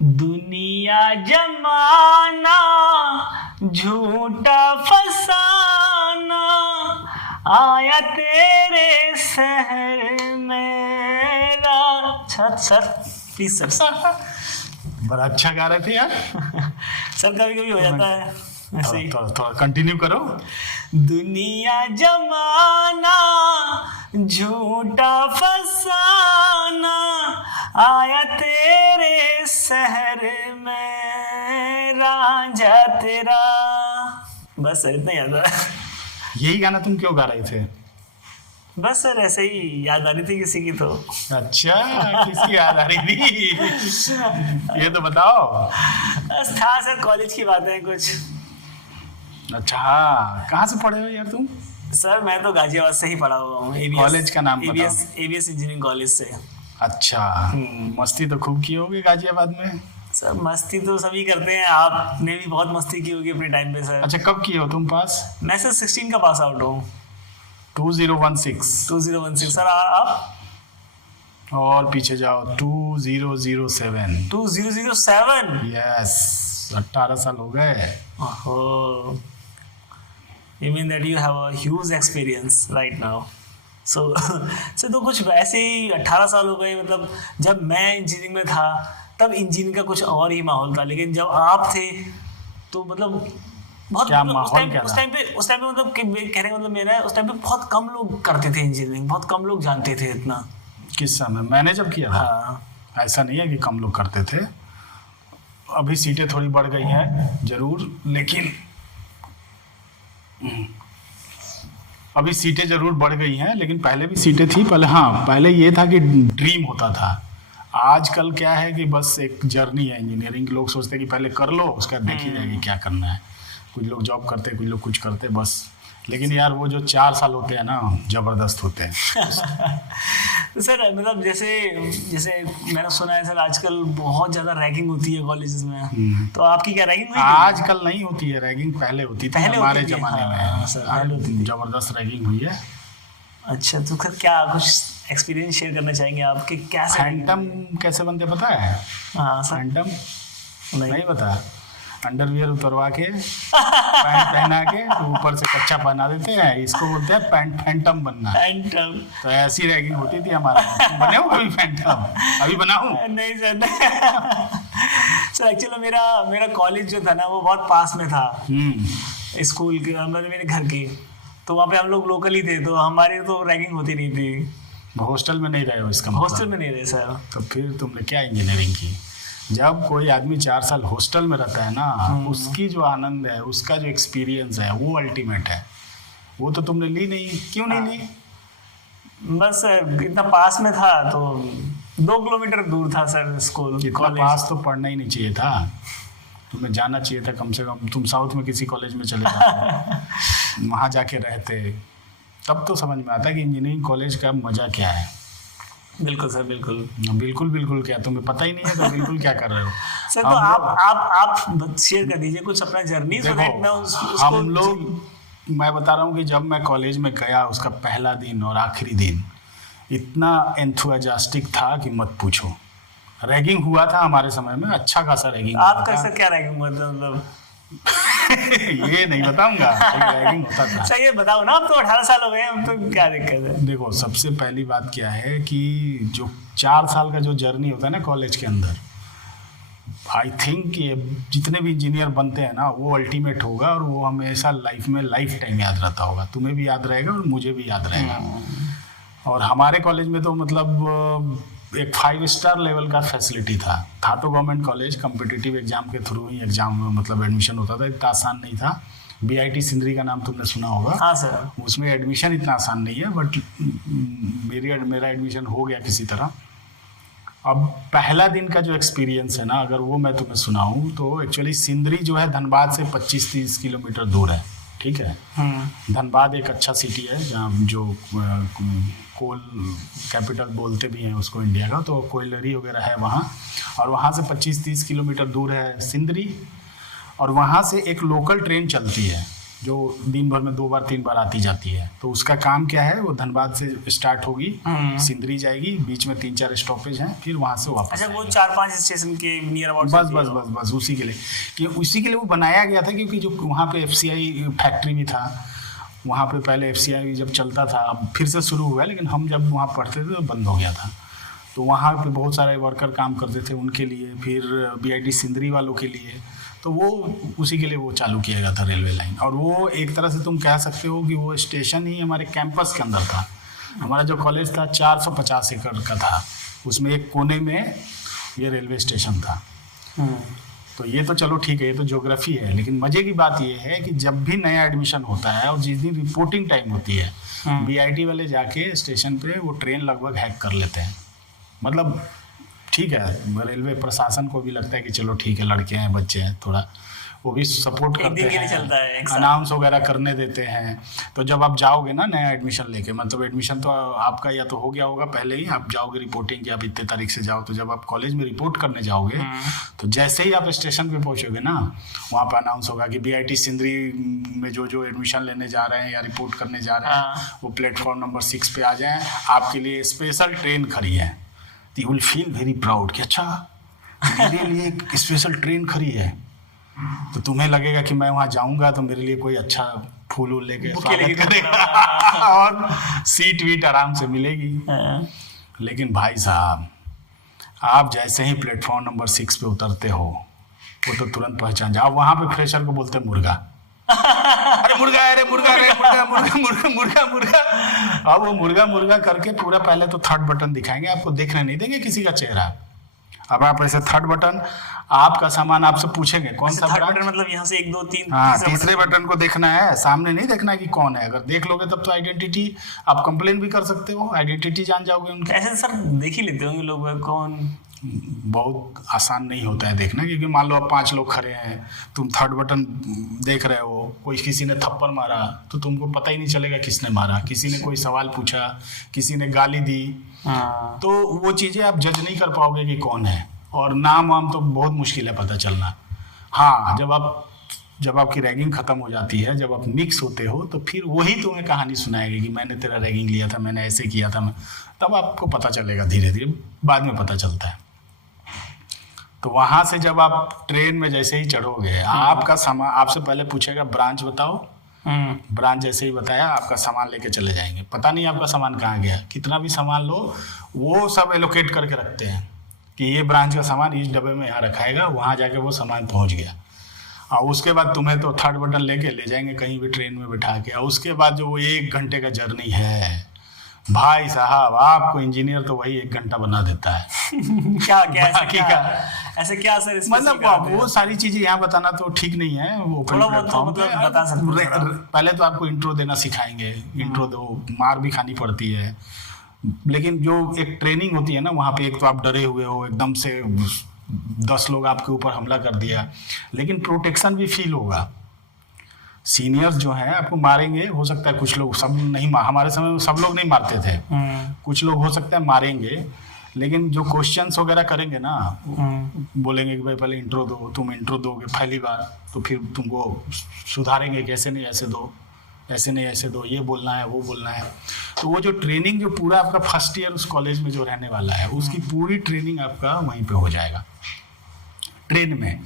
दुनिया जमाना झूठा फसाना आया तेरे शहर मेरा। Sir please sir. बड़ा अच्छा गा रहे थे यार। सर कभी कभी हो जाता है ऐसे ही। थोड़ा कंटिन्यू करो। दुनिया जमाना झूठा फसाना आया तेरे शहर में रांझा तेरा। बस सर इतना याद है। यही गाना तुम क्यों गा रहे थे? बस सर ऐसे ही याद आ रही थी किसी की तो। अच्छा, किसकी याद आ रही थी? ये तो बताओ। बस था सर, कॉलेज की बातें कुछ। अच्छा हाँ, कहाँ से पढ़े हो यार तुम? सर मैं तो गाजियाबाद से ही पढ़ा हुआ हूँ। कॉलेज का नाम बताओ। ABS इंजीनियरिंग कॉलेज से। अच्छा, मस्ती तो खूब की होगी गाजियाबाद में। सर मस्ती तो सभी करते हैं, आपने भी बहुत मस्ती की होगी अपने टाइम पे सर। अच्छा, कब किए हो तुम पास? मैं सर 16 का पास आउट हूँ। 2016। 2016 सर। आप? और पीछे जाओ 2007। 2007। यस, 18 साल हो गए। ओहो, you mean that you have a huge experience right now. So तो कुछ वैसे ही 18 साल हो गए। मतलब जब मैं इंजीनियरिंग में था तब इंजीनियरिंग का कुछ और ही माहौल था, लेकिन जब आप थे तो मतलब बहुत क्या मतलब माहौल क्या उस टाइम पे मतलब कहने का मतलब मेरा है, उस टाइम पे बहुत कम लोग करते थे इंजीनियरिंग, बहुत कम लोग जानते थे इतना। किस समय? मैंने जब किया था। हाँ। ऐसा नहीं है कि कम लोग करते थे। अभी सीटें थोड़ी बढ़ गई हैं जरूर, लेकिन अभी सीटें जरूर बढ़ गई हैं, लेकिन पहले भी सीटें थी। पहले हाँ, पहले ये था कि ड्रीम होता था। आजकल क्या है कि बस एक जर्नी है इंजीनियरिंग। लोग सोचते हैं कि पहले कर लो, उसका देखी जाएगी क्या करना है। कुछ लोग जॉब करते, कुछ लोग कुछ करते बस। लेकिन यार वो जो 4 साल होते हैं ना, जबरदस्त होते हैं। तो सर मतलब जैसे मैंने सुना है सर आजकल बहुत ज्यादा रैगिंग होती है कॉलेजेस में, तो आपकी क्या रैगिंग हुई? आजकल नहीं होती है रैगिंग, पहले होती थी। हमारे जमाने में जबरदस्त रैगिंग हुई है। अच्छा, तो फिर क्या कुछ एक्सपीरियंस शेयर करना चाहेंगे आपके? कैसे फैंटम कैसे बनते पता है? हाँ सर। फैंटम नहीं पता? अंडरवियर उतरवा के पैंट पहना के ऊपर से कच्चा पहना देते हैं, इसको बोलते हैं फैंटम बनना। फैंटम। तो ऐसी रैगिंग होती थी हमारे। बने हो कभी फैंटम? अभी बनाऊं? नहीं सर। सर एक्चुअली मेरा कॉलेज जो था ना वो बहुत पास में था स्कूल के, मतलब मेरे घर के। तो वहाँ पे हम लोग लोकल ही थे, तो हमारी तो रैगिंग होती नहीं थी। हॉस्टल में नहीं रहे हो इसका मतलब? हॉस्टल में नहीं रहे सर। तो फिर तुमने क्या इंजीनियरिंग की? जब कोई आदमी 4 साल हॉस्टल में रहता है ना, उसकी जो आनंद है, उसका जो एक्सपीरियंस है, वो अल्टीमेट है। वो तो तुमने ली नहीं। क्यों नहीं ली? बस सर इतना पास में था तो 2 किलोमीटर दूर था सर स्कूल। इतना पास तो पढ़ना ही नहीं चाहिए था, तुम्हें जाना चाहिए था कम से कम। तुम साउथ में किसी कॉलेज में चले जाते, वहाँ जाके रहते, तब तो समझ में आता कि इंजीनियरिंग कॉलेज का मजा क्या है। बिल्कुल सर, बिल्कुल। बिल्कुल क्या तुम्हें पता ही नहीं है तो बिल्कुल क्या कर रहे हो? सर तो आप शेयर कर दीजिए कुछ अपना जर्नी। हम लोग, मैं बता रहा हूँ कि जब मैं कॉलेज में गया, उसका पहला दिन और आखिरी दिन इतना एंथुसियास्टिक था कि मत पूछो। रैगिंग हुआ था हमारे समय में, अच्छा खासा रैगिंग। आपका सर क्या रैगिंग हुआ था मतलब? ये नहीं बताऊंगा। रैगिंग होता था। सर ये बताओ ना, अब तो 18 साल हो गए, अब तो क्या दिक्कत है? देखो, सबसे पहली बात क्या है कि जो 4 साल का जो जर्नी होता है ना कॉलेज के अंदर, आई थिंक ये जितने भी इंजीनियर बनते हैं ना, वो अल्टीमेट होगा और वो हमेशा लाइफ में लाइफ टाइम याद रहता होगा। तुम्हें भी याद रहेगा और मुझे भी याद रहेगा। और हमारे कॉलेज में तो मतलब एक 5 स्टार लेवल का फैसिलिटी था तो गवर्नमेंट कॉलेज। कॉम्पिटिटिव एग्जाम के थ्रू ही एग्जाम में मतलब एडमिशन होता था, इतना आसान नहीं था। BIT सिंदरी का नाम तुमने सुना होगा। हाँ सर। उसमें एडमिशन इतना आसान नहीं है, बट मेरा एडमिशन हो गया किसी तरह। अब पहला दिन का जो एक्सपीरियंस है ना, अगर वो मैं तुम्हें सुनाऊँ तो एक्चुअली सिंदरी जो है धनबाद से 25-30 किलोमीटर दूर है, ठीक है। धनबाद एक अच्छा सिटी है जहाँ जो कोल कैपिटल बोलते भी हैं उसको इंडिया का, तो कोयलरी वगैरह है वहाँ। और वहाँ से 25-30 किलोमीटर दूर है सिंदरी। और वहाँ से एक लोकल ट्रेन चलती है जो दिन भर में 2 बार 3 बार आती जाती है। तो उसका काम क्या है, वो धनबाद से स्टार्ट होगी, सिंदरी जाएगी, बीच में 3-4 स्टॉपेज हैं, फिर वहाँ से वापस। अच्छा, वो 4-5 स्टेशन के नियर अबाउट। बस उसी के लिए, कि उसी के लिए वो बनाया गया था, क्योंकि जो वहाँ पे FCI फैक्ट्री भी था, वहाँ पे पहले FCI जब चलता था, अब फिर से शुरू हुआ है, लेकिन हम जब वहाँ पढ़ते थे तो बंद हो गया था। तो वहाँ पे बहुत सारे वर्कर काम करते थे उनके लिए, फिर BIT सिंदरी वालों के लिए, तो वो उसी के लिए वो चालू किया गया था रेलवे लाइन। और वो एक तरह से तुम कह सकते हो कि वो स्टेशन ही हमारे कैंपस के अंदर था। हमारा जो कॉलेज था 450 एकड़ का था, उसमें एक कोने में ये रेलवे स्टेशन था। तो ये तो चलो ठीक है, ये तो ज्योग्राफी है, लेकिन मज़े की बात ये है कि जब भी नया एडमिशन होता है और जिस दिन रिपोर्टिंग टाइम होती है, BIT वाले जाके स्टेशन पे वो ट्रेन लगभग हैक कर लेते हैं। मतलब ठीक है, रेलवे प्रशासन को भी लगता है कि चलो ठीक है, लड़के हैं, बच्चे हैं, थोड़ा वो भी सपोर्ट करते हैं, अनाउंस वगैरह करने देते हैं। तो जब आप जाओगे ना नया एडमिशन लेके, मतलब एडमिशन तो आपका या तो हो गया होगा पहले ही, आप जाओगे रिपोर्टिंग कि आप इतने तारीख से जाओ, तो जब आप कॉलेज में रिपोर्ट करने जाओगे तो जैसे ही आप स्टेशन पे पहुंचोगे ना, वहाँ पर अनाउंस होगा कि BIT सिंदरी में जो एडमिशन लेने जा रहे हैं या रिपोर्ट करने जा रहे हैं, वो प्लेटफॉर्म नंबर 6 पे आ जाएँ, आपके लिए स्पेशल ट्रेन खड़ी है। तो you will feel very proud कि अच्छा मेरे लिए एक स्पेशल ट्रेन खड़ी है। तो तुम्हें लगेगा कि मैं वहाँ जाऊँगा तो मेरे लिए कोई अच्छा फूल वूल लेके स्वागत करेगा और सीट वीट आराम से मिलेगी। लेकिन भाई साहब, आप जैसे ही प्लेटफॉर्म नंबर 6 पे उतरते हो, वो तो तुरंत पहचान जाओ। वहाँ पे फ्रेशर को बोलते हैं मुर्गा। अरे मुर्गा, अरे मुर्गा, अरे मुर्गा मुर्गा मुर्गा मुर्गा मुर्गा। अब वो मुर्गा मुर्गा करके पूरा पहले तो थर्ड बटन दिखाएंगे, आपको देखने नहीं देंगे किसी का चेहरा। अब आप ऐसे थर्ड बटन, आपका सामान आपसे पूछेंगे कौन सा थर्ड बटन, मतलब यहाँ से 1 2 3। हाँ, तीसरे बटन को देखना है, सामने नहीं देखना है कि कौन है। अगर देख लोगे तब तो आइडेंटिटी, आप कंप्लेन भी कर सकते हो, आइडेंटिटी जान जाओगे उनके। ऐसे सर देख ही लेते होंगे लोग कौन। बहुत आसान नहीं होता है देखना, क्योंकि मान लो अब 5 लोग खड़े हैं, तुम थर्ड बटन देख रहे हो, कोई किसी ने थप्पड़ मारा तो तुमको पता ही नहीं चलेगा किसने मारा, किसी ने कोई सवाल पूछा, किसी ने गाली दी, तो वो चीज़ें आप जज नहीं कर पाओगे कि कौन है। और नाम वाम तो बहुत मुश्किल है पता चलना। हाँ, जब आपकी रैगिंग ख़त्म हो जाती है, जब आप मिक्स होते हो, तो फिर वही तुम्हें कहानी सुनाएगी कि मैंने तेरा रैगिंग लिया था, मैंने ऐसे किया था, तब आपको पता चलेगा, धीरे धीरे बाद में पता चलता है। तो वहाँ से जब आप ट्रेन में जैसे ही चढ़ोगे, आपका सामान आपसे पहले पूछेगा ब्रांच बताओ। ब्रांच जैसे ही बताया, आपका सामान लेके चले जाएंगे। पता नहीं आपका सामान कहाँ गया, कितना भी सामान लो, वो सब एलोकेट करके रखते हैं कि ये ब्रांच का सामान इस डब्बे में यहाँ रखाएगा, वहाँ जाके वो सामान पहुँच गया। और उसके बाद तुम्हें तो थर्ड बटन लेके ले जाएंगे कहीं भी ट्रेन में बिठा के। और उसके बाद जो वो 1 घंटे का जर्नी है, भाई साहब, आपको इंजीनियर तो वही 1 घंटा बना देता है। क्या ऐसे क्या सर, मतलब वो सारी चीजें यहाँ बताना तो ठीक नहीं है। वो थोड़ा बहुत तो मतलब बता सकते हैं। पहले तो आपको इंट्रो देना सिखाएंगे, इंट्रो दो, मार भी खानी पड़ती है, लेकिन जो एक ट्रेनिंग होती है ना, वहाँ पे एक तो आप डरे हुए हो, एकदम से 10 लोग आपके ऊपर हमला कर दिया, लेकिन प्रोटेक्शन भी फील होगा। सीनियर्स जो हैं आपको मारेंगे, हो सकता है कुछ लोग, सब नहीं, हमारे समय में सब लोग नहीं मारते थे, कुछ लोग हो सकता है मारेंगे, लेकिन जो क्वेश्चंस वगैरह करेंगे ना, बोलेंगे कि भाई पहले इंट्रो दो, तुम इंट्रो दोगे पहली बार तो फिर तुमको सुधारेंगे कि ऐसे नहीं ऐसे दो, ऐसे नहीं ऐसे दो, ये बोलना है, वो बोलना है। तो वो जो ट्रेनिंग, जो पूरा आपका फर्स्ट ईयर उस कॉलेज में जो रहने वाला है, उसकी पूरी ट्रेनिंग आपका वहीं पे हो जाएगा ट्रेन में।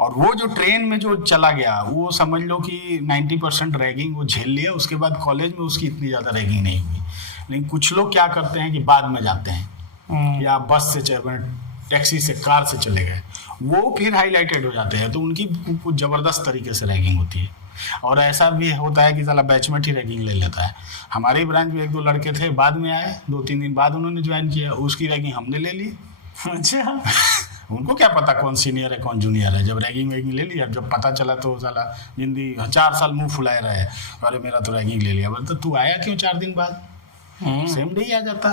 और वो जो ट्रेन में जो चला गया, वो समझ लो कि 90% रैगिंग वो झेल लिया। उसके बाद कॉलेज में उसकी इतनी ज़्यादा रैगिंग नहीं हुई। लेकिन कुछ लोग क्या करते हैं कि बाद में जाते हैं, या बस से चले, टैक्सी से, कार से चले गए, वो फिर हाईलाइटेड हो जाते हैं, तो उनकी कुछ ज़बरदस्त तरीके से रैगिंग होती है। और ऐसा भी होता है कि साला बैचमेट ही रैगिंग ले लेता है। हमारे ब्रांच में 1-2 लड़के थे, बाद में आए, 2-3 दिन बाद उन्होंने ज्वाइन किया, उसकी रैगिंग हमने ले ली। अच्छा, उनको क्या पता कौन सीनियर है कौन जूनियर है। जब रैगिंग ले लिया, जब पता चला तो साला जिंदगी 4 साल मुंह फुलाए रहे, अरे मेरा तो रैगिंग ले लिया। बोलते तू आया क्यों 4 दिन बाद, सेम डे ही आ जाता।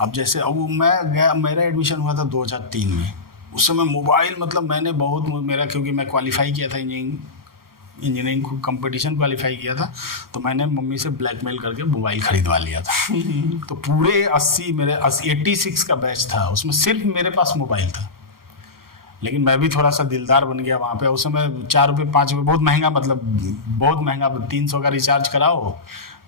अब जैसे अब मैं गया, मेरा एडमिशन हुआ था 2003 में। उस समय मोबाइल, मतलब मैंने बहुत, मेरा क्योंकि मैं क्वालिफाई किया था इंजीनियरिंग कंपटीशन क्वालिफाई किया था, तो मैंने मम्मी से ब्लैकमेल करके मोबाइल खरीदवा लिया था। तो पूरे 86 का बैच था, उसमें सिर्फ मेरे पास मोबाइल था। लेकिन मैं भी थोड़ा सा दिलदार बन गया वहाँ पे। उस समय 4 रुपये 5 रुपये बहुत महंगा, मतलब बहुत महंगा। 300 का रिचार्ज कराओ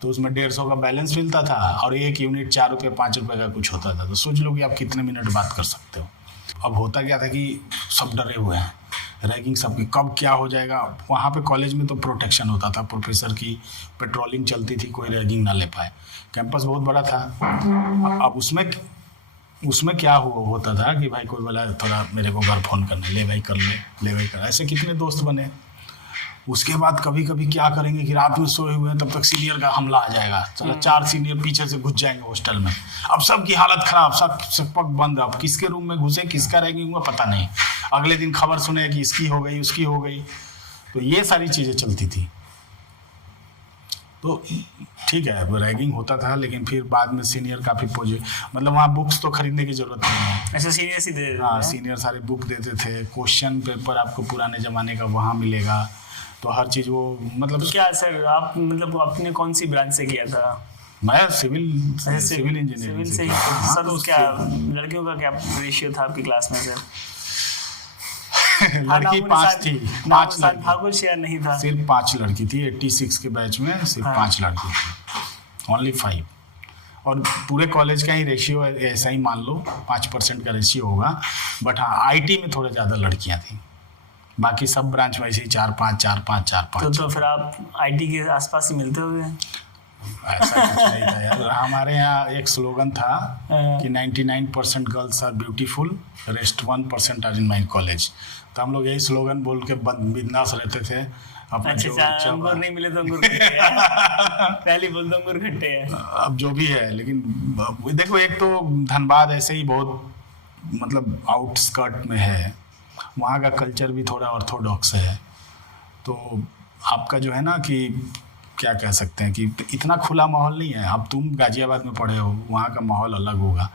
तो उसमें 150 का बैलेंस मिलता था और 1 यूनिट 4 रुपये 5 रुपये का कुछ होता था। तो सोच लो कि आप कितने मिनट बात कर सकते हो। अब होता क्या था कि सब डरे हुए हैं, रैगिंग सबकी, कब क्या हो जाएगा। वहाँ पे कॉलेज में तो प्रोटेक्शन होता था, प्रोफेसर की पेट्रोलिंग चलती थी, कोई रैगिंग ना ले पाए। कैंपस बहुत बड़ा था। अब उसमें क्या होता था कि भाई कोई बोला थोड़ा मेरे को घर फ़ोन करने, ले भाई कर ले भाई कर, ऐसे कितने दोस्त बने। उसके बाद कभी कभी क्या करेंगे कि रात में सोए हुए हैं, तब तक सीनियर का हमला आ जाएगा, चलो 4 सीनियर पीछे से घुस जाएंगे हॉस्टल में। अब सबकी हालत खराब, सब पक बंद। अब किसके रूम में घुसे, किसका रैगिंग हुआ पता नहीं। अगले दिन खबर सुने कि इसकी हो गई, उसकी हो गई। तो ये सारी चीज़ें चलती थी। तो ठीक है, रैगिंग होता था, लेकिन फिर बाद में सीनियर काफ़ी मतलब वहाँ बुक्स तो खरीदने की ज़रूरत नहीं है। ऐसे सीनियर ही दे, हाँ, सीनियर सारे बुक देते थे। क्वेश्चन पेपर आपको पुराने ज़माने का वहाँ मिलेगा, तो हर चीज़ वो मतलब। तो क्या सर आप मतलब आपने कौन सी ब्रांच से किया था? मैं सिविल इंजीनियरिंग सिविल से ही। हाँ, सर तो क्या लड़कियों का क्या रेशियो था आपकी क्लास में सर? लड़की 5 थी, 5 लड़की। ठाकुर शेयर नहीं था, सिर्फ 5 लड़की थी। 86 के बैच में सिर्फ 5 लड़की थी, ओनली 5। और पूरे कॉलेज का ही रेशियो ऐसा ही मान लो, 5% का रेशियो होगा। बट हाँ, आईटी में थोड़े ज़्यादा लड़कियाँ थी, बाकी सब ब्रांच में ऐसे ही 4-5। तो फिर आप आईटी के आसपास ही मिलते होंगे। ऐसा कुछ नहीं था यार। हमारे यहाँ एक स्लोगन था कि 99% girls are beautiful, rest 1% are in my college. तो हम लोग यही स्लोगन बोल के बिंदास रहते थे। अच्छा, अंगूर नहीं मिले तो अंगूर खट्टे हैं। पहले बोल दो अंगूर खट्टे हैं। अब जो भी है, लेकिन देखो, एक तो धनबाद ऐसे ही बहुत मतलब आउटस्कर्ट में है, वहाँ का कल्चर भी थोड़ा ऑर्थोडॉक्स है। तो आपका जो है ना कि क्या कह सकते हैं कि इतना खुला माहौल नहीं है। अब तुम गाजियाबाद में पढ़े हो, वहाँ का माहौल अलग होगा।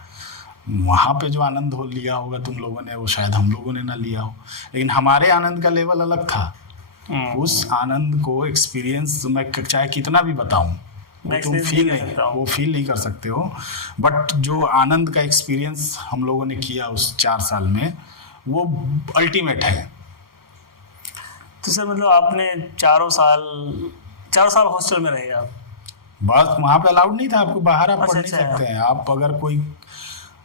वहाँ पे जो आनंद लिया होगा तुम लोगों ने, वो शायद हम लोगों ने ना लिया हो। लेकिन हमारे आनंद का लेवल अलग था। उस आनंद को एक्सपीरियंस मैं चाहे कितना भी बताऊँ, तुम फील नहीं कर सकते हो। बट जो आनंद का एक्सपीरियंस हम लोगों ने किया उस 4 साल में, वो अल्टीमेट है। तो सर मतलब आपने 4 साल हॉस्टल में रहे आप? बस वहाँ पे अलाउड नहीं था आपको, बाहर आप पढ़ नहीं अच्छा। सकते हैं। आप अगर कोई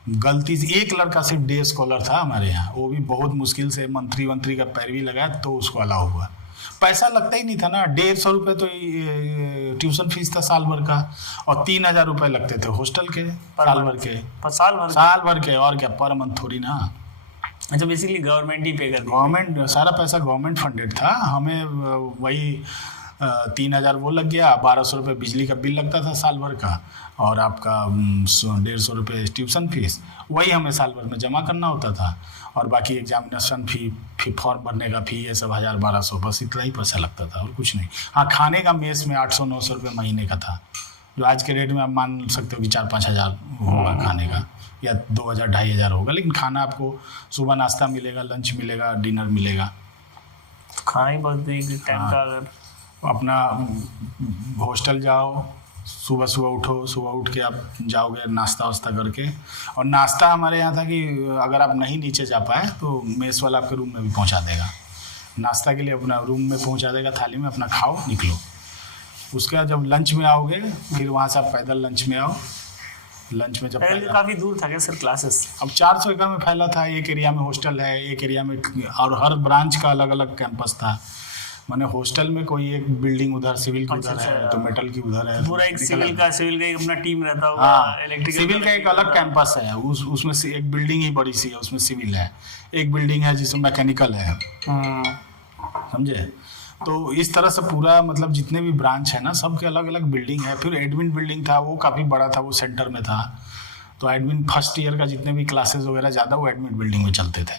गलती से, एक लड़का सिर्फ डे स्कॉलर था हमारे यहाँ, वो भी बहुत मुश्किल से मंत्री का पैरवी लगाया तो उसको अलाउ हुआ। पैसा लगता ही नहीं था ना, 150 रुपये तो ट्यूशन फीस था साल भर का, और 3000 रुपये लगते थे हॉस्टल के साल भर के। और क्या, पर मंथ थोड़ी ना। अच्छा, बेसिकली गवर्नमेंट ही पे कर दी। गवर्नमेंट, सारा पैसा गवर्नमेंट फंडेड था। हमें वही 3000 वो लग गया, 1200 रुपये बिजली का बिल लगता था साल भर का, और आपका 150 रुपये ट्यूशन फीस, वही हमें साल भर में जमा करना होता था। और बाकी एग्जामिनेशन फी फॉर्म भरने का फी, ये सब 1000-1200, बस इतना ही पैसा लगता था और कुछ नहीं। हाँ, खाने का मेस में 800-900 रुपये महीने का था, जो आज के रेट में आप मान सकते हो कि 4-5 हज़ार होगा खाने का, या 2000-2500 होगा। लेकिन खाना आपको सुबह नाश्ता मिलेगा, लंच मिलेगा, डिनर मिलेगा। खाना ही बहुत टाइम का। अगर अपना हॉस्टल जाओ, सुबह उठ के आप जाओगे नाश्ता वास्ता करके। और नाश्ता हमारे यहाँ था कि अगर आप नहीं नीचे जा पाए तो मेस वाला आपके रूम में भी पहुँचा देगा। नाश्ता के लिए अपना रूम में पहुँचा देगा, थाली में अपना खाओ, निकलो। उसके बाद जब लंच में आओगे, फिर वहाँ से आप पैदल लंच में आओ। लंच में जब काफ़ी दूर था क्या सर क्लासेस? अब 400 एकड़ में फैला था। एक एरिया में हॉस्टल है, एक एरिया में, और हर ब्रांच का अलग अलग कैंपस था। माने हॉस्टल में कोई एक बिल्डिंग उधर सिविल की उधर है, तो मेटल की उधर है, पूरा एक सिविल का एक अपना टीम रहता होगा। हाँ, इलेक्ट्रिकल सिविल का एक अलग कैंपस है, उसमें से एक बिल्डिंग ही बड़ी सी है, उसमें सिविल है। एक बिल्डिंग है जिसमें मैकेनिकल है, समझे। तो इस तरह से पूरा मतलब जितने भी ब्रांच है ना, सबके अलग अलग बिल्डिंग है। फिर एडमिन बिल्डिंग था, वो काफ़ी बड़ा था, वो सेंटर में था। तो एडमिन फर्स्ट ईयर का जितने भी क्लासेस वगैरह ज़्यादा वो एडमिन बिल्डिंग में चलते थे।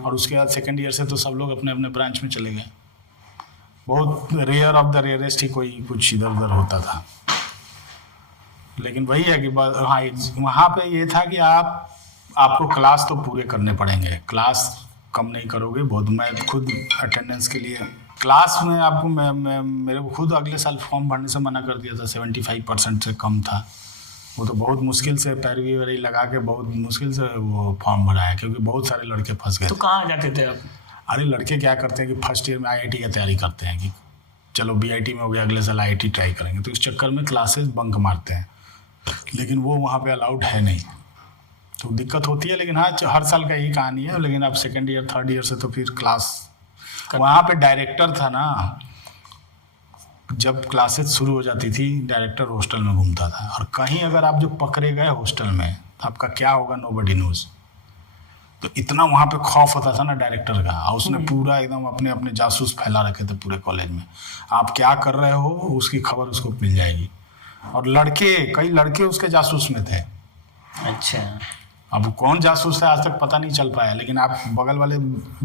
और उसके बाद सेकेंड ईयर से तो सब लोग अपने अपने ब्रांच में चले गए। बहुत रेयर ऑफ द रेयरेस्ट ही कोई कुछ इधर उधर होता था। लेकिन वही है कि हाँ, वहाँ पे ये था कि आपको क्लास तो पूरे करने पड़ेंगे, क्लास कम नहीं करोगे बहुत। मैं खुद अटेंडेंस के लिए क्लास में आपको मेरे को खुद अगले साल फॉर्म भरने से मना कर दिया था, 75% से कम था। वो तो बहुत मुश्किल से पैरवी वैरवी लगा के बहुत मुश्किल से वो फॉर्म भरा है, क्योंकि बहुत सारे लड़के फंस गए तो थे। कहाँ जाते थे आप? अरे लड़के क्या करते हैं कि फर्स्ट ईयर में आईआईटी की तैयारी करते हैं कि चलो बीआईटी में हो गया, अगले साल आईआईटी ट्राई करेंगे, तो इस चक्कर में क्लासेस बंक मारते हैं, लेकिन वो वहाँ पे अलाउड है नहीं, तो दिक्कत होती है। लेकिन हाँ, हर साल का यही कहानी है। लेकिन अब सेकेंड ईयर थर्ड ईयर से तो फिर क्लास, वहाँ पे डायरेक्टर था ना, जब क्लासेस शुरू हो जाती थी डायरेक्टर हॉस्टल में घूमता था, और कहीं अगर आप जो पकड़े गए हॉस्टल में तो आपका क्या होगा नोबडी नोज। तो इतना वहाँ पे खौफ होता था ना डायरेक्टर का, और उसने पूरा एकदम अपने अपने जासूस फैला रखे थे पूरे कॉलेज में, आप क्या कर रहे हो उसकी खबर उसको मिल जाएगी। और कई लड़के उसके जासूस में थे। अच्छा, अब कौन जासूस है आज तक पता नहीं चल पाया, लेकिन आप बगल वाले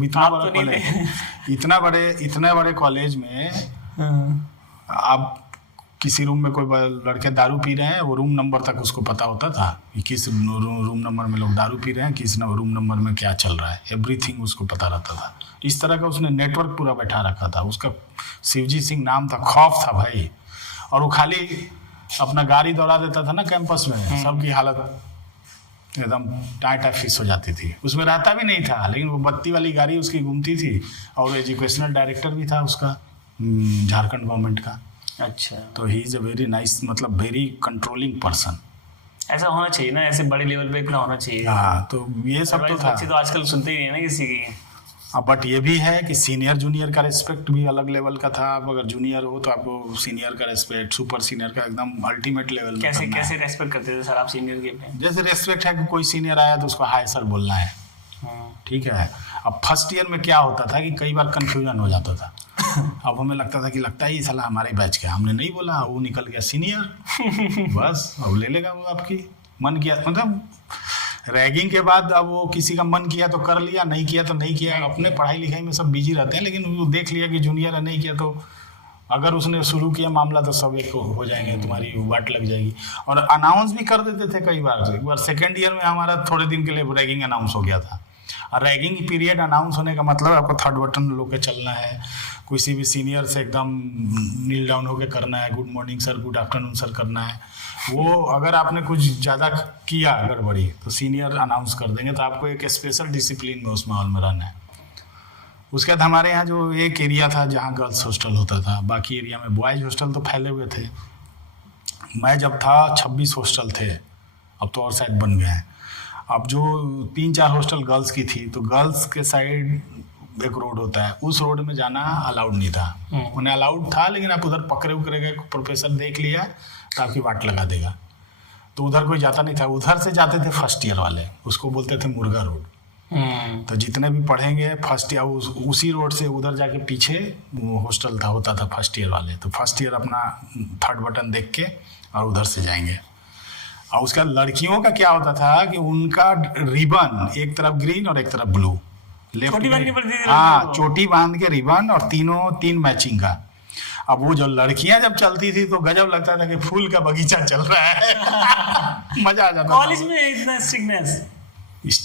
इतना बड़ा कॉलेज, इतने बड़े कॉलेज में आप किसी रूम में कोई लड़के दारू पी रहे हैं, वो रूम नंबर तक उसको पता होता था कि किस रूम नंबर में लोग दारू पी रहे हैं, किस रूम नंबर में क्या चल रहा है, एवरीथिंग उसको पता रहता था। इस तरह का उसने नेटवर्क पूरा बैठा रखा था। उसका शिवजी सिंह नाम था, खौफ था भाई। और वो खाली अपना गाड़ी दौड़ा देता था ना कैंपस में, सबकी हालत एकदम टाटा फिक्स हो जाती थी। उसमें रहता भी नहीं था, लेकिन वो बत्ती वाली गाड़ी उसकी घूमती थी, और एजुकेशनल डायरेक्टर भी था उसका झारखंड गवर्नमेंट का। अच्छा, तो he is a very nice, मतलब वेरी कंट्रोलिंग पर्सन। ऐसा होना चाहिए ना, ऐसे बड़े लेवल पे इतना होना चाहिए। हाँ, तो ये सब तो था। बच्चे तो आजकल सुनते ही नहीं है ना किसी की। बट ये भी है कि सीनियर जूनियर का रिस्पेक्ट भी अलग लेवल का था। आप अगर जूनियर हो तो आपको सीनियर का रिस्पेक्ट, सुपर सीनियर का एकदम अल्टीमेट लेवल में कैसे करना कैसे है। रेस्पेक्ट करते थे सर आप सीनियर के पे? जैसे रिस्पेक्ट है कि कोई सीनियर आया तो उसको हाय सर बोलना है, ठीक है। अब फर्स्ट ईयर में क्या होता था कि कई बार कंफ्यूजन हो जाता था। अब हमें लगता है ये साला हमारे बैच का, हमने नहीं बोला, वो निकल गया सीनियर, बस अब ले लेगा वो आपकी। मन किया मतलब रैगिंग के बाद अब वो किसी का मन किया तो कर लिया, नहीं किया तो नहीं किया। अपने पढ़ाई लिखाई में सब बिजी रहते हैं, लेकिन वो देख लिया कि जूनियर है, नहीं किया तो अगर उसने शुरू किया मामला तो सब एक हो जाएंगे, तुम्हारी वाट लग जाएगी। और अनाउंस भी कर देते थे कई बार। एक बार सेकेंड ईयर में हमारा थोड़े दिन के लिए रैगिंग अनाउंस हो गया था। और रैगिंग पीरियड अनाउंस होने का मतलब आपको थर्ड बटन लो के चलना है, किसी भी सीनियर से एकदम नील डाउन होके करना है, good morning sir, good afternoon sir करना है। वो अगर आपने कुछ ज़्यादा किया गड़बड़ी तो सीनियर अनाउंस कर देंगे, तो आपको एक स्पेशल डिसिप्लिन में उस माहौल में रहना है। उसके बाद हमारे यहाँ जो एक एरिया था जहाँ गर्ल्स हॉस्टल होता था, बाकी एरिया में बॉयज़ हॉस्टल तो फैले हुए थे। मैं जब था 26 हॉस्टल थे, अब तो और शायद बन गए हैं। अब जो 3-4 हॉस्टल गर्ल्स की थी, तो गर्ल्स के साइड एक रोड होता है, उस रोड में जाना अलाउड नहीं था। उन्हें अलाउड था, लेकिन आप उधर पकड़े उकड़े गए, प्रोफेसर देख लिया तो आपकी वाट लगा देगा, तो उधर कोई जाता नहीं था। उधर से जाते थे फर्स्ट ईयर वाले, उसको बोलते थे मुर्गा रोड। तो जितने भी पढ़ेंगे फर्स्ट ईयर उसी रोड से उधर जाके पीछे हॉस्टल होता था फर्स्ट ईयर वाले, तो फर्स्ट ईयर अपना थर्ड बटन देख के और उधर से जाएंगे। और उसका लड़कियों का क्या होता था कि उनका रिबन एक तरफ ग्रीन और एक तरफ ब्लू, चोटी बांधनी पड़ती थी। हाँ, चोटी बांध के रिबन, और तीन मैचिंग का। अब वो जो लड़कियां जब चलती थी तो गजब लगता था कि फूल का बगीचा चल रहा है। मजा आ जाता था। कॉलेज में इतना स्ट्रिक्टनेस,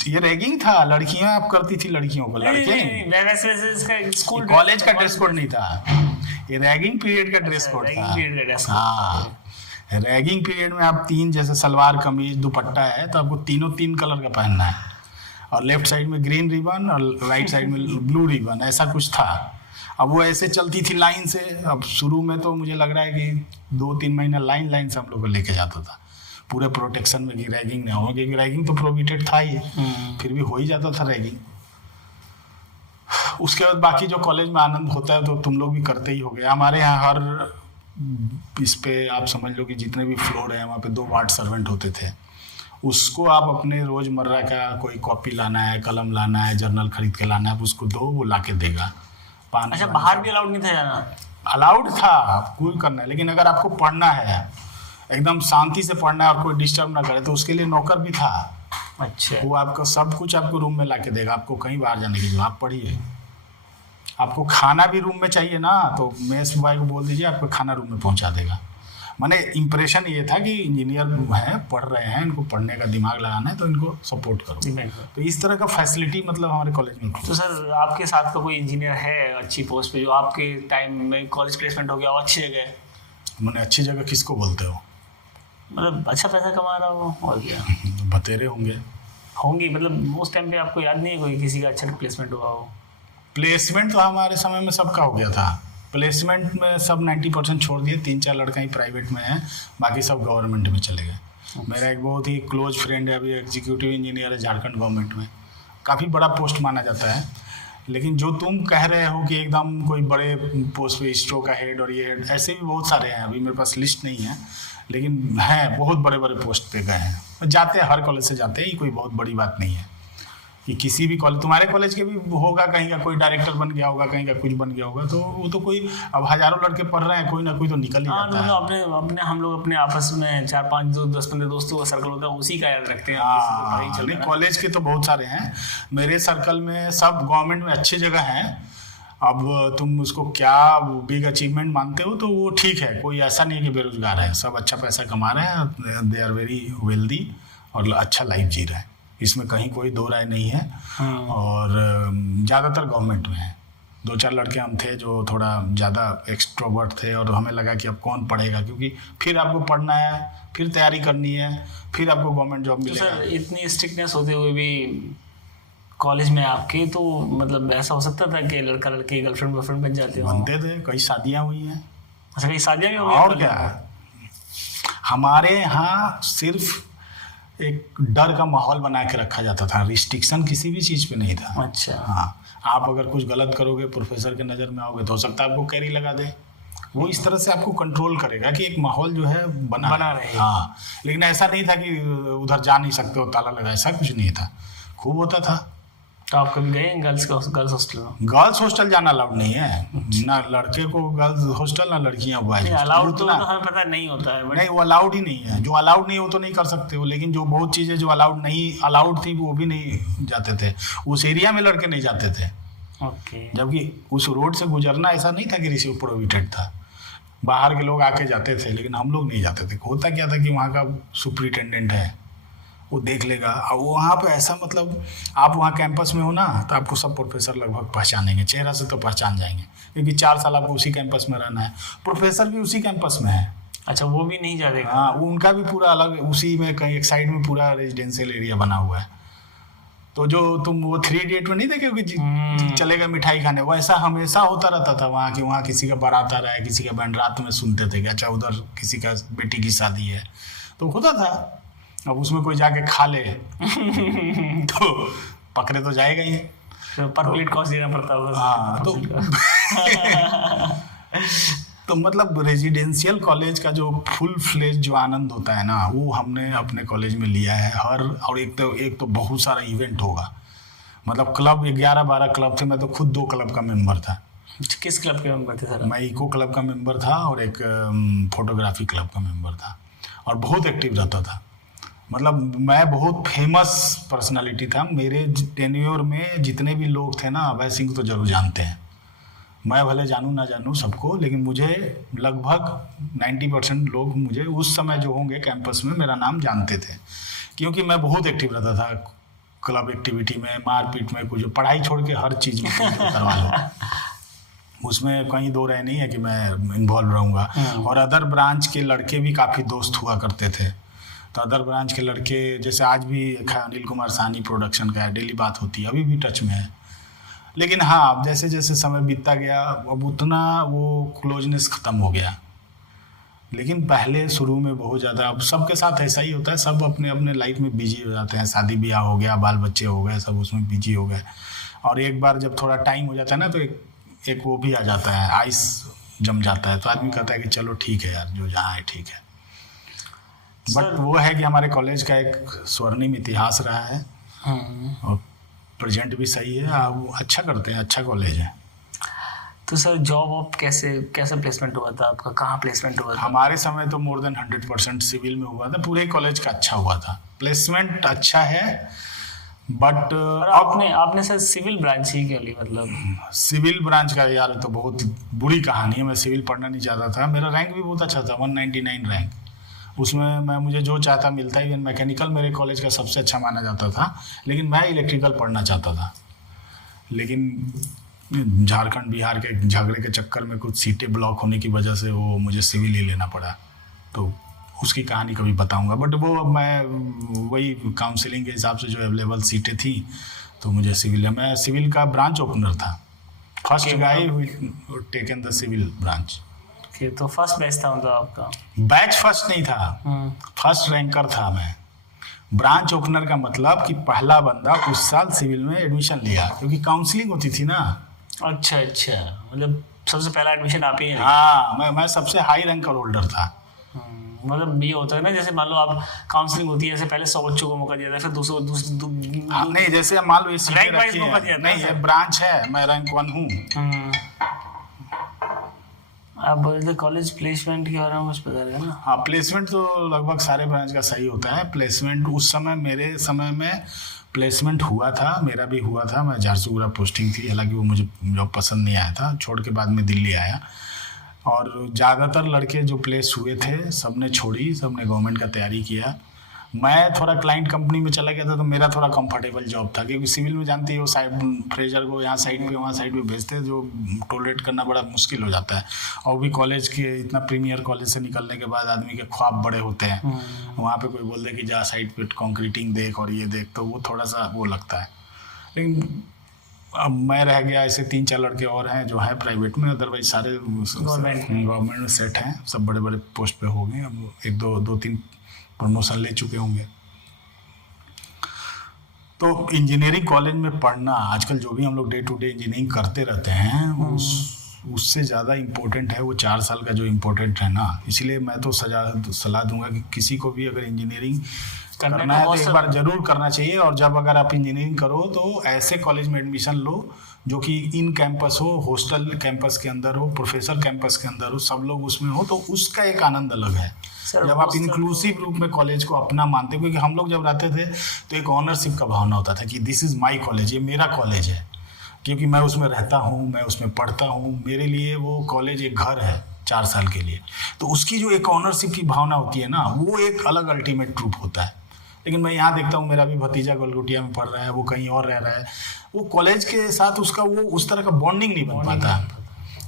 ये रैगिंग था। लड़कियां आप करती थी लड़कियों को, लड़के नहीं। वैसे इसका स्कूल कॉलेज का ड्रेस कोड नहीं था, ये रैगिंग पीरियड का ड्रेस कोड था। हाँ, रैगिंग पीरियड में आप जैसे सलवार कमीज दुपट्टा है तो आपको तीन कलर का पहनना है, और लेफ्ट साइड में ग्रीन रिबन और राइट साइड में ब्लू रिबन, ऐसा कुछ था। अब वो ऐसे चलती थी लाइन से। अब शुरू में तो मुझे लग रहा है कि 2-3 महीना लाइन से हम लोग को लेके जाता था, पूरे प्रोटेक्शन में कि रैगिंग ना हो, क्योंकि रैगिंग तो प्रोहिबिटेड था ही, फिर भी हो ही जाता था रैगिंग। उसके बाद बाकी जो कॉलेज में आनंद होता है तो तुम लोग भी करते ही हो गए। हमारे यहाँ हर इस पे आप समझ लो कि जितने भी फ्लोर है वहाँ पे 2 वार्ड सर्वेंट होते थे। उसको आप अपने रोज़मर्रा का कोई कॉपी लाना है, कलम लाना है, जर्नल खरीद के लाना है, उसको दो, वो ला के देगा। अच्छा, बाहर भी अलाउड नहीं था जाना? अलाउड था, आपको करना है, लेकिन अगर आपको पढ़ना है, एकदम शांति से पढ़ना है और कोई डिस्टर्ब ना करे, तो उसके लिए नौकर भी था। अच्छा, वो आपका सब कुछ आपको रूम में ला के देगा, आपको कहीं बाहर जाने की जरूरत। आप पढ़िए। आपको खाना भी रूम में चाहिए ना, तो मेस बॉय को बोल दीजिए, आपको खाना रूम में पहुंचा देगा। माने इम्प्रेशन ये था कि इंजीनियर हैं, पढ़ रहे हैं, इनको पढ़ने का दिमाग लगाना है, तो इनको सपोर्ट करो। तो इस तरह का फैसिलिटी मतलब हमारे कॉलेज में। तो सर आपके साथ का कोई इंजीनियर है अच्छी पोस्ट पे, जो आपके टाइम में कॉलेज प्लेसमेंट हो गया और अच्छी जगह? मैंने अच्छी जगह किसको बोलते हो? मतलब अच्छा पैसा कमा रहा हो और क्या बतेरे होंगे। होंगी, मतलब उस टाइम पे आपको याद नहीं है कोई किसी का अच्छा प्लेसमेंट हुआ हो? प्लेसमेंट तो हमारे समय में सबका हो गया था। प्लेसमेंट में सब 90% छोड़ दिए, 3-4 लड़का ही प्राइवेट में है, बाकी सब गवर्नमेंट में चले गए। मेरा एक बहुत ही क्लोज फ्रेंड है, अभी एग्जीक्यूटिव इंजीनियर है झारखंड गवर्नमेंट में, काफ़ी बड़ा पोस्ट माना जाता है। लेकिन जो तुम कह रहे हो कि एकदम कोई बड़े पोस्ट पे, इसरो का हेड और ये हेड, ऐसे भी बहुत सारे हैं, अभी मेरे पास लिस्ट नहीं है, लेकिन हैं बहुत बड़े बड़े पोस्ट पे गए हैं। जाते हैं, हर कॉलेज से जाते हैं, ये कोई बहुत बड़ी बात नहीं है कि किसी भी कॉलेज, तुम्हारे कॉलेज के भी होगा, कहीं का कोई डायरेक्टर बन गया होगा, कहीं का कुछ बन गया होगा, तो वो तो कोई, अब हज़ारों लड़के पढ़ रहे हैं, कोई ना कोई तो निकल ही जाता है। अपने अपने हम लोग अपने आपस में 4-5 10-15 दोस्तों का सर्कल होता है, उसी का याद रखते हैं। हाँ, नहीं कॉलेज के तो बहुत सारे हैं, मेरे सर्कल में सब गवर्नमेंट में अच्छी जगह हैं। अब तुम उसको क्या बिग अचीवमेंट मानते हो, तो वो ठीक है, कोई ऐसा नहीं है कि बेरोजगार है, सब अच्छा पैसा कमा रहे हैं, दे आर वेरी वेल्दी और अच्छा लाइफ जी रहे हैं, इसमें कहीं कोई दो राय नहीं है। और ज़्यादातर गवर्नमेंट में है। 2-4 लड़के हम थे जो थोड़ा ज़्यादा एक्सट्रोवर्ट थे, और हमें लगा कि अब कौन पढ़ेगा, क्योंकि फिर आपको पढ़ना है, फिर तैयारी करनी है, फिर आपको गवर्नमेंट जॉब मिलेगा। तो सर इतनी स्ट्रिक्टनेस होते हुए भी कॉलेज में आपके, तो मतलब ऐसा हो सकता था कि लड़का लड़की गर्लफ्रेंड बॉयफ्रेंड बन जाते हो? बनते थे, कई शादियाँ हुई हैं। अच्छा, कई शादियाँ भी हो गई? और क्या, हमारे यहाँ सिर्फ एक डर का माहौल बना के रखा जाता था, रिस्ट्रिक्शन किसी भी चीज़ पे नहीं था। अच्छा। हाँ, आप अगर कुछ गलत करोगे, प्रोफेसर के नज़र में आओगे, तो हो सकता है आपको कैरी लगा दे। वो इस तरह से आपको कंट्रोल करेगा कि एक माहौल जो है बना रहे। हाँ, लेकिन ऐसा नहीं था कि उधर जा नहीं सकते हो, ताला लगा, ऐसा कुछ नहीं था, खूब होता था। तो आप कभी गए गर्ल्स हॉस्टल में? गर्ल्स हॉस्टल जाना अलाउड नहीं है, ना लड़के को गर्ल्स हॉस्टल, ना लड़कियां बॉयज हॉस्टल। अलाउड तो हमें पता नहीं होता है, नहीं, वो अलाउड ही नहीं है। जो अलाउड नहीं हो तो नहीं कर सकते हो, लेकिन जो बहुत चीज़ें जो अलाउड थी वो भी नहीं जाते थे, उस एरिया में लड़के नहीं जाते थे। ओके। जबकि उस रोड से गुजरना ऐसा नहीं था कि रिसीव प्रोहिबिटेड था, बाहर के लोग आके जाते थे, लेकिन हम लोग नहीं जाते थे। होता क्या था कि वहाँ का सुपरिटेंडेंट है, वो देख लेगा, और वहाँ पे ऐसा, मतलब आप वहाँ कैंपस में हो ना, तो आपको सब प्रोफेसर लगभग पहचानेंगे, चेहरा से तो पहचान जाएंगे, क्योंकि 4 साल आपको उसी कैंपस में रहना है। प्रोफेसर भी उसी कैंपस में है। अच्छा, वो भी नहीं जाते? हाँ, वो उनका भी पूरा अलग, उसी में कहीं एक साइड में पूरा रेजिडेंशियल एरिया बना हुआ है। तो जो तुम वो 3 इडियट में नहीं देखे कि चलेगा मिठाई खाने, वैसा हमेशा होता रहता था वहाँ कि वहाँ किसी का बारात आ रहा है, किसी का बैंड, रात में सुनते थे कि अच्छा उधर किसी का बेटी की शादी है, तो होता था। अब उसमें कोई जाके खा ले तो पकड़े तो जाएगा ही, तो पर प्लेट कॉस्ट देना पड़ता होगा। हाँ, तो मतलब रेजिडेंशियल कॉलेज का जो फुल फ्लेज जो आनंद होता है ना, वो हमने अपने कॉलेज में लिया है। और एक तो बहुत सारा इवेंट होगा, मतलब क्लब 11-12 क्लब थे, मैं तो खुद 2 क्लब का मेंबर था। किस क्लब के मेंबर थे सर? मैं इको क्लब का मेंबर था और एक फोटोग्राफी क्लब का मेंबर था, और बहुत एक्टिव रहता था। मतलब मैं बहुत फेमस पर्सनालिटी था। मेरे टेन्योर में जितने भी लोग थे ना, अभय सिंह तो जरूर जानते हैं, मैं भले जानूँ ना जानूँ सबको, लेकिन मुझे लगभग 90% लोग मुझे उस समय जो होंगे कैंपस में मेरा नाम जानते थे, क्योंकि मैं बहुत एक्टिव रहता था क्लब एक्टिविटी में, मारपीट में, कुछ पढ़ाई छोड़ के हर चीज़ में करवा लो, उसमें कहीं दो राय नहीं है कि मैं इन्वॉल्व रहूँगा। और अदर ब्रांच के लड़के भी काफ़ी दोस्त हुआ करते थे, तो अदर ब्रांच के लड़के, जैसे आज भी अनिल कुमार साहनी प्रोडक्शन का है, डेली बात होती है, अभी भी टच में है। लेकिन हाँ, अब जैसे जैसे समय बीतता गया, अब उतना वो क्लोजनेस ख़त्म हो गया। लेकिन पहले शुरू में बहुत ज़्यादा, अब सबके साथ ऐसा ही होता है, सब अपने अपने लाइफ में बिजी हो जाते हैं, शादी ब्याह हो गया, बाल बच्चे हो गए, सब उसमें बिजी हो गए। और एक बार जब थोड़ा टाइम हो जाता है ना, तो एक वो भी आ जाता है, आइस जम जाता है, तो आदमी कहता है कि चलो ठीक है यार, जो जहाँ है ठीक है। बट वो है कि हमारे कॉलेज का एक स्वर्णिम इतिहास रहा है, और प्रेजेंट भी सही है, आप अच्छा करते हैं, अच्छा कॉलेज है। तो सर जॉब ऑफ कैसे प्लेसमेंट हुआ था आपका, कहाँ प्लेसमेंट हुआ था? हमारे समय तो मोर देन 100% सिविल में हुआ था, पूरे कॉलेज का अच्छा हुआ था, प्लेसमेंट अच्छा है। बट आपने सर सिविल ब्रांच ही क्यों ली? मतलब सिविल ब्रांच का यार तो बहुत बुरी कहानी है। मैं सिविल पढ़ना नहीं चाहता था, मेरा रैंक भी बहुत अच्छा था, 199 रैंक, उसमें मुझे जो चाहता मिलता। इवन मैकेनिकल मेरे कॉलेज का सबसे अच्छा माना जाता था, लेकिन मैं इलेक्ट्रिकल पढ़ना चाहता था। लेकिन झारखंड बिहार के झगड़े के चक्कर में कुछ सीटें ब्लॉक होने की वजह से वो मुझे सिविल ही लेना पड़ा, तो उसकी कहानी कभी बताऊंगा। बट वो मैं वही काउंसलिंग के हिसाब से जो अवेलेबल सीटें थी तो मुझे मैं सिविल का ब्रांच ओपनर था, first guy taken the civil branch. तो फर्स्ट बैच था मतलब आपका? बैच फर्स्ट नहीं था, फर्स्ट रैंकर था मैं। ब्रांच ओपनर का मतलब कि पहला बंदा उस साल सिविल में एडमिशन लिया, क्योंकि काउंसलिंग होती थी ना। अच्छा, मतलब सबसे पहला एडमिशन आप ही? हाँ, मैं सबसे हाई रैंकर होल्डर था। मतलब ये होता है ना, जैसे मान लो आप काउंसलिंग होती है, जैसे पहले 100 बच्चों को मौका दिया था, फिर 200 नहीं, जैसे मान लो ये सीटें रैंक वाइज रखी मौका हैं। दिया था नहीं, ये ब्रांच है, मैं रैंक 1 हूँ। आप बोले थे कॉलेज प्लेसमेंट के बारे में कुछ बता रहे हैं ना? हाँ, प्लेसमेंट तो लगभग सारे ब्रांच का सही होता है। प्लेसमेंट उस समय, मेरे समय में प्लेसमेंट हुआ था, मेरा भी हुआ था। मैं झारसुगुड़ा पोस्टिंग थी, हालांकि वो मुझे जॉब पसंद नहीं आया था, छोड़ के बाद में दिल्ली आया। और ज़्यादातर लड़के जो प्लेस हुए थे सब ने छोड़ी, सब ने गवर्नमेंट का तैयारी किया। मैं थोड़ा क्लाइंट कंपनी में चला गया था, तो मेरा थोड़ा कंफर्टेबल जॉब था, क्योंकि सिविल में जानती है वो साइड फ्रेशर को यहाँ साइड पे वहाँ साइड पे भेजते हैं, जो टॉलरेट करना बड़ा मुश्किल हो जाता है। और भी कॉलेज के इतना प्रीमियर कॉलेज से निकलने के बाद आदमी के ख्वाब बड़े होते हैं। वहाँ पे कोई बोल दे कि जा साइड पे कंक्रीटिंग देख और ये देख, तो वो थोड़ा सा वो लगता है। लेकिन अब मैं रह गया, ऐसे 3-4 लड़के और हैं जो हैं प्राइवेट में, अदरवाइज सारे गवर्नमेंट में सेट हैं, सब बड़े बड़े पोस्ट पे हो गए। अब 1-2-3 प्रमोशन ले चुके होंगे। तो इंजीनियरिंग कॉलेज में पढ़ना आजकल, जो भी हम लोग डे टू डे इंजीनियरिंग करते रहते हैं, उससे ज़्यादा इम्पोर्टेंट है वो 4 साल का जो इम्पोर्टेंट है ना। इसलिए मैं तो सलाह दूंगा कि किसी को भी अगर इंजीनियरिंग करना है तो एक बार जरूर करना चाहिए। और जब अगर आप इंजीनियरिंग करो तो ऐसे कॉलेज में एडमिशन लो जो कि इन कैंपस हो, हॉस्टल कैंपस के अंदर हो, प्रोफेसर कैंपस के अंदर हो, सब लोग उसमें हो, तो उसका एक आनंद अलग है। जब आप इंक्लूसिव रूप में कॉलेज को अपना मानते हो, क्योंकि हम लोग जब रहते थे तो एक ऑनरशिप का भावना होता था कि दिस इज़ माई कॉलेज, ये मेरा कॉलेज है, क्योंकि मैं उसमें रहता हूँ, मैं उसमें पढ़ता हूँ, मेरे लिए वो कॉलेज एक घर है 4 साल के लिए। तो उसकी जो एक ऑनरशिप की भावना होती है ना, वो एक अलग अल्टीमेट ट्रूप होता है। लेकिन मैं यहाँ देखता हूँ, मेरा भी भतीजा गलगोटिया में पढ़ रहा है, वो कहीं और रह रहा है, वो कॉलेज के साथ उसका वो उस तरह का बॉन्डिंग नहीं बन पाता।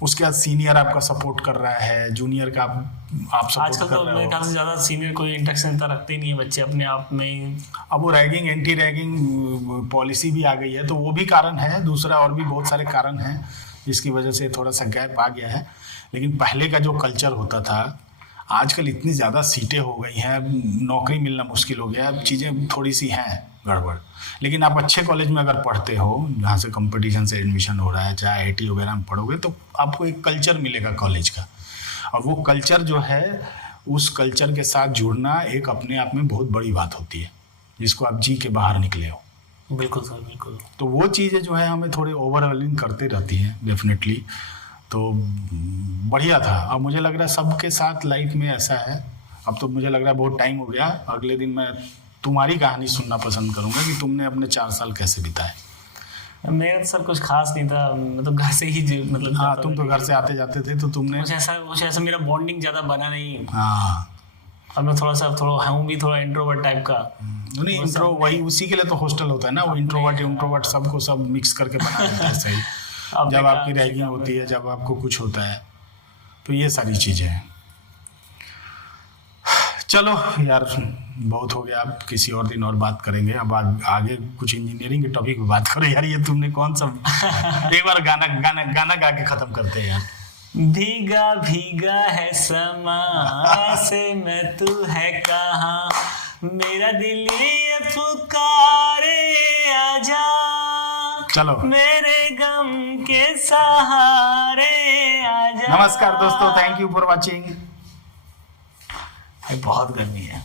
उसके बाद सीनियर आपका सपोर्ट कर रहा है, जूनियर का आप सपोर्ट आजकल कर तो रहे मेरे हो। ख्याल से ज़्यादा सीनियर कोई इंटरेक्शन इतना रखते ही नहीं है बच्चे अपने आप में ही। अब वो रैगिंग, एंटी रैगिंग पॉलिसी भी आ गई है, तो वो भी कारण है। दूसरा और भी बहुत सारे कारण हैं जिसकी वजह से थोड़ा सा गैप आ गया है। लेकिन पहले का जो कल्चर होता था, आजकल इतनी ज़्यादा सीटें हो गई हैं, नौकरी मिलना मुश्किल हो गया है, चीज़ें थोड़ी सी हैं गड़बड़। लेकिन आप अच्छे कॉलेज में अगर पढ़ते हो, जहाँ से कंपटीशन से एडमिशन हो रहा है, चाहे आईटी वगैरह में पढ़ोगे, तो आपको एक कल्चर मिलेगा कॉलेज का। और वो कल्चर जो है, उस कल्चर के साथ जुड़ना एक अपने आप में बहुत बड़ी बात होती है, जिसको आप जी के बाहर निकले हो। बिल्कुल सर, बिल्कुल। तो वो चीज़ें जो है हमें थोड़ी ओवरवेलमिंग करते रहती हैं डेफिनेटली। तो बढ़िया था। अब मुझे लग रहा है सबके साथ लाइफ में ऐसा है। अब तो मुझे लग रहा है बहुत टाइम हो गया, अगले दिन मैं तुम्हारी कहानी सुनना पसंद करूंगा कि तुमने अपने 4 साल कैसे बिताए। मेरा तो सर कुछ खास नहीं था, मतलब घर से ही मतलब हाँ, तुम तो घर से आते जाते थे, तो तुमने कुछ ऐसा मेरा बॉन्डिंग ज़्यादा बना नहीं। हाँ, अब मैं थोड़ा हूँ भी थोड़ा इंट्रोवर्ट टाइप का। नहीं, इंट्रो वही उसी के लिए तो हॉस्टल होता है ना, वो इंट्रोवर्ट सबको सब मिक्स करके बना देता है। सही। जब आपकी रैगिंग होती है, जब आपको कुछ होता है, तो ये सारी चीज़ें हैं। चलो यार, बहुत हो गया, अब किसी और दिन और बात करेंगे। अब आगे कुछ इंजीनियरिंग के टॉपिक पे बात करो यार। ये तुमने कौन सा एक बार गाना गा के खत्म करते हैं यार। भीगा भीगा है समा से मैं, तू है कहाँ, मेरा दिल ये पुकारे आजा, चलो मेरे गम के सहारे आजा। नमस्कार दोस्तों, थैंक यू फॉर वॉचिंग। बहुत गर्मी है।